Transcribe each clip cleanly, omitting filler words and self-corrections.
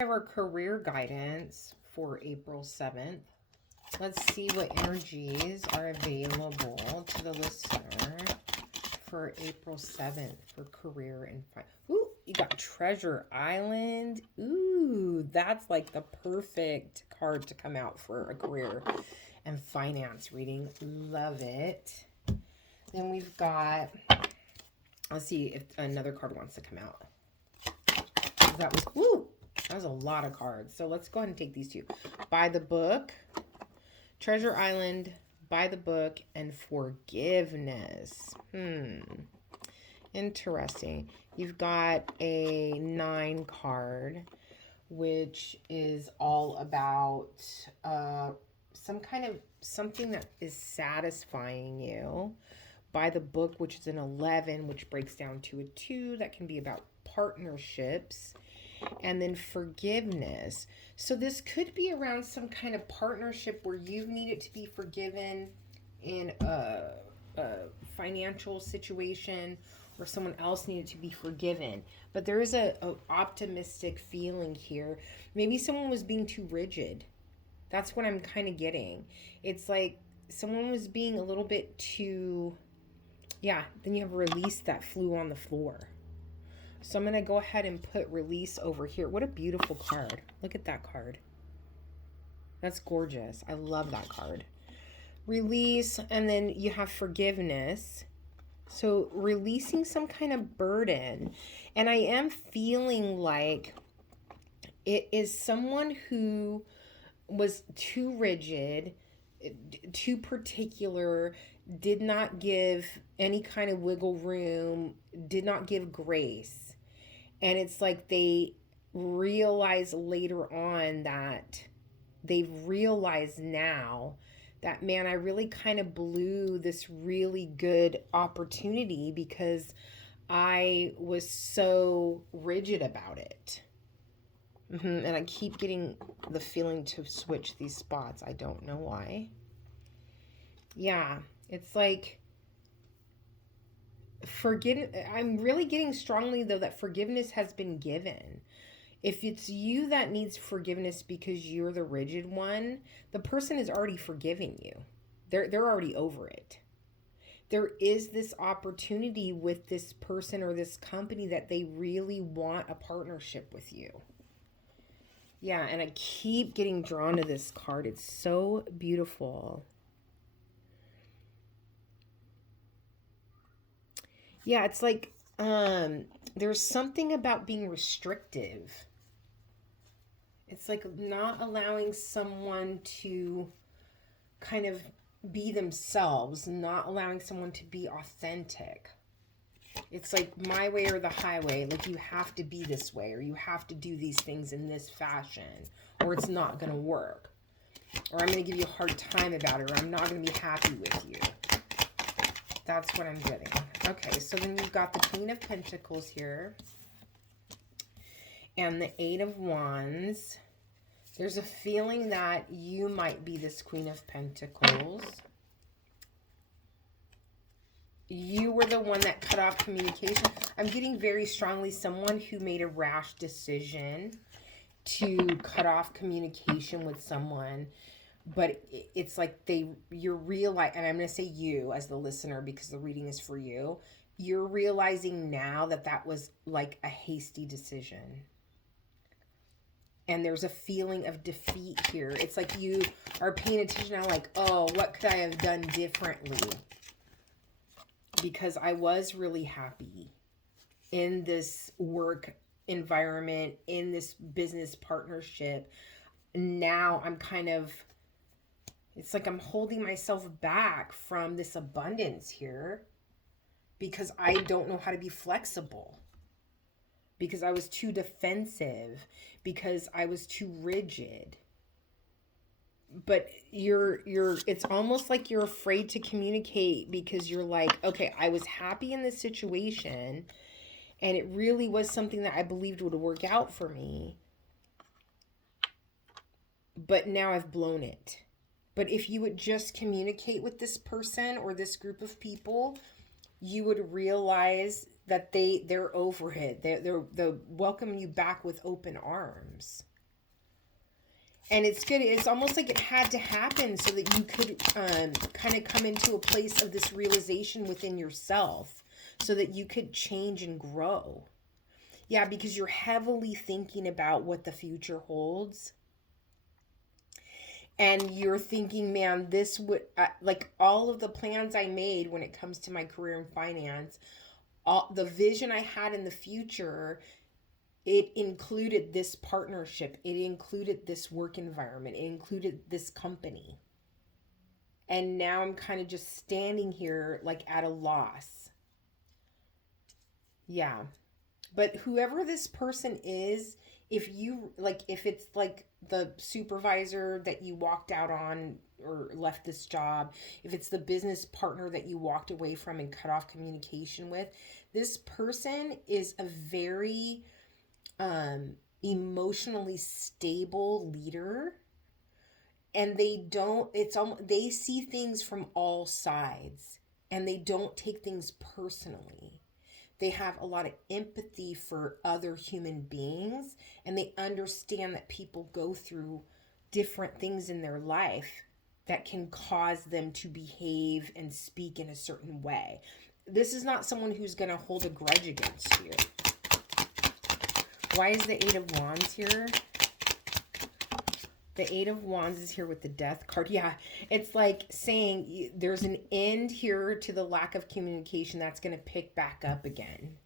Have our career guidance for April 7th. Let's see what energies are available to the listener for April 7th for career and finance. Ooh, you got Treasure Island. Ooh, that's like the perfect card to come out for a career and finance reading. Love it. Then we've got, let's see if another card wants to come out. That was, woo, that was a lot of cards. So let's go ahead and take these two. By the Book, Treasure Island, By the Book, and Forgiveness. Interesting. You've got a 9 card, which is all about something that is satisfying you. By the Book, which is an 11, which breaks down to a 2. That can be about partnerships. And then Forgiveness. So this could be around some kind of partnership where you needed to be forgiven in a financial situation, or someone else needed to be forgiven. But there is a optimistic feeling here. Maybe someone was being too rigid. That's what I'm kind of getting. It's like someone was being a little bit too, then you have Release that flew on the floor. So I'm going to go ahead and put Release over here. What a beautiful card. Look at that card. That's gorgeous. I love that card. Release, and then you have Forgiveness. So releasing some kind of burden. And I am feeling like it is someone who was too rigid, too particular, did not give any kind of wiggle room, did not give grace. And it's like they realize later on that they've realized now that, man, I really kind of blew this really good opportunity because I was so rigid about it. And I keep getting the feeling to switch these spots. I don't know why. Yeah, it's like I'm really getting strongly, though, that forgiveness has been given. If it's you that needs forgiveness because you're the rigid one, the person is already forgiving you. They're already over it. There is this opportunity with this person or this company that they really want a partnership with you. Yeah, and I keep getting drawn to this card. It's so beautiful. Yeah, it's like there's something about being restrictive. It's like not allowing someone to kind of be themselves, not allowing someone to be authentic. It's like my way or the highway. Like you have to be this way, or you have to do these things in this fashion, or it's not going to work. Or I'm going to give you a hard time about it, or I'm not going to be happy with you. That's what I'm getting. Okay, so then you've got the Queen of Pentacles here. And the 8 of Wands. There's a feeling that you might be this Queen of Pentacles. You were the one that cut off communication. I'm getting very strongly someone who made a rash decision to cut off communication with someone. But it's like you're realizing, and I'm going to say you as the listener because the reading is for you. You're realizing now that that was like a hasty decision. And there's a feeling of defeat here. It's like you are paying attention now, like, oh, what could I have done differently? Because I was really happy in this work environment, in this business partnership. Now I'm kind of, it's like I'm holding myself back from this abundance here because I don't know how to be flexible. Because I was too defensive, because I was too rigid. But it's almost like you're afraid to communicate because you're like, okay, I was happy in this situation and it really was something that I believed would work out for me. But now I've blown it. But if you would just communicate with this person or this group of people, you would realize that they're over it. They're welcoming you back with open arms. And it's good. It's almost like it had to happen so that you could kind of come into a place of this realization within yourself so that you could change and grow. Yeah, because you're heavily thinking about what the future holds. And you're thinking, man, this would, like all of the plans I made when it comes to my career and finance, all the vision I had in the future, it included this partnership, it included this work environment, it included this company. And now I'm kind of just standing here like at a loss. Yeah. But whoever this person is, if it's like the supervisor that you walked out on or left this job, if it's the business partner that you walked away from and cut off communication with, this person is a very emotionally stable leader, and they see things from all sides, and they don't take things personally. They have a lot of empathy for other human beings, and they understand that people go through different things in their life that can cause them to behave and speak in a certain way. This is not someone who's going to hold a grudge against you. Why is the Eight of Wands here? The Eight of Wands is here with the Death card. Yeah, it's like saying there's an end here to the lack of communication that's going to pick back up again.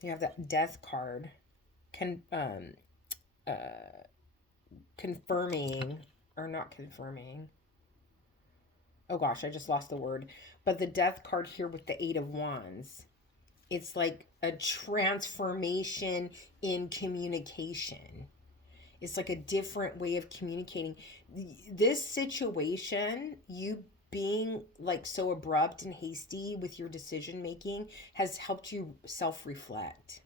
You have that Death card confirming, or not confirming. Oh gosh, I just lost the word. But the Death card here with the Eight of Wands, it's like a transformation in communication. It's like a different way of communicating. This situation, you being like so abrupt and hasty with your decision making, has helped you self-reflect.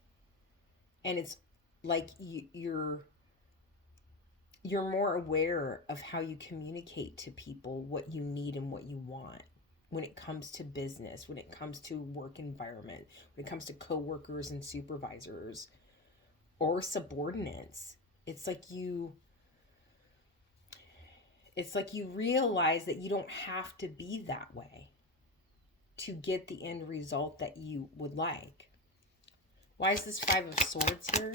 And it's like you're more aware of how you communicate to people what you need and what you want when it comes to business, when it comes to work environment, when it comes to coworkers and supervisors or subordinates. It's like you realize that you don't have to be that way to get the end result that you would like. Why is this Five of Swords here?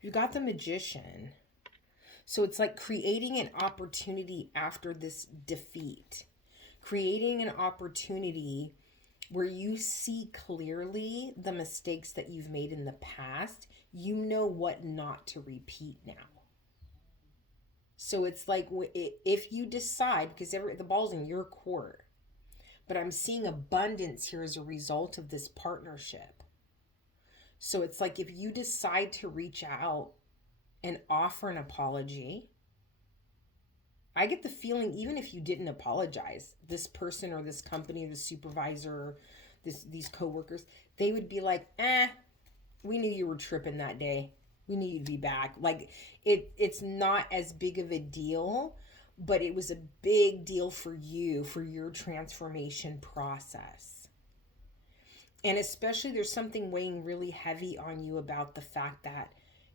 You got the Magician. So it's like creating an opportunity after this defeat. Creating an opportunity where you see clearly the mistakes that you've made in the past. You know what not to repeat now. So it's like if you decide, because the ball's in your court, but I'm seeing abundance here as a result of this partnership. So it's like if you decide to reach out and offer an apology, I get the feeling even if you didn't apologize, this person or this company, the supervisor, these coworkers, they would be like, we knew you were tripping that day. We knew you'd be back. Like it's not as big of a deal, but it was a big deal for you, for your transformation process. And especially there's something weighing really heavy on you about the fact that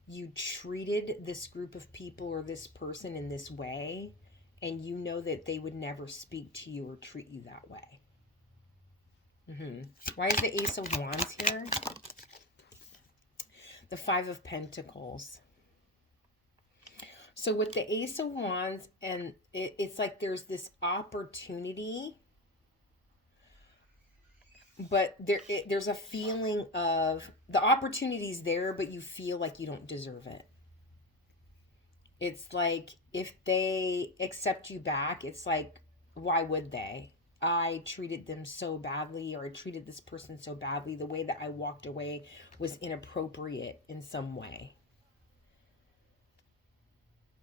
you treated this group of people or this person in this way, and you know that they would never speak to you or treat you that way. Why is the Ace of Wands here? The Five of Pentacles. So with the Ace of Wands, and it's like there's this opportunity, but there's a feeling of the opportunity's there, but you feel like you don't deserve it. It's like if they accept you back, it's like, why would they? I treated them so badly, or I treated this person so badly. The way that I walked away was inappropriate in some way.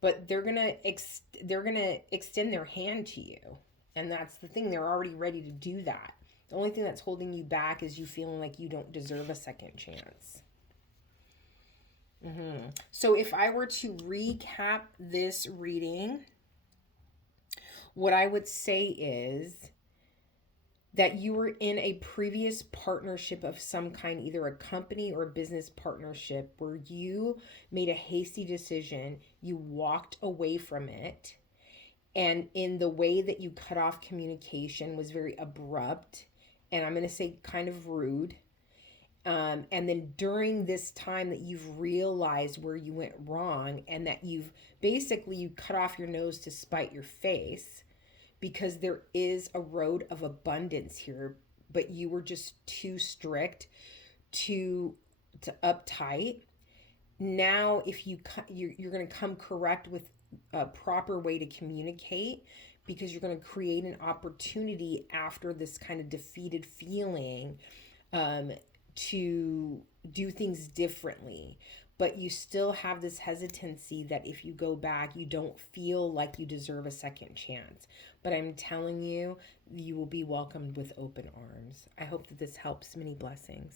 But they're gonna extend their hand to you, and that's the thing. They're already ready to do that. The only thing that's holding you back is you feeling like you don't deserve a second chance. So if I were to recap this reading, what I would say is that you were in a previous partnership of some kind, either a company or a business partnership, where you made a hasty decision, you walked away from it, and in the way that you cut off communication was very abrupt, and I'm going to say kind of rude. And then during this time that you've realized where you went wrong, and that you've basically you cut off your nose to spite your face, because there is a road of abundance here, but you were just too strict, too to uptight. Now if you're going to come correct with a proper way to communicate, because you're going to create an opportunity after this kind of defeated feeling, um, to do things differently. But you still have this hesitancy that if you go back, you don't feel like you deserve a second chance. But I'm telling you, you will be welcomed with open arms. I hope that this helps. Many blessings.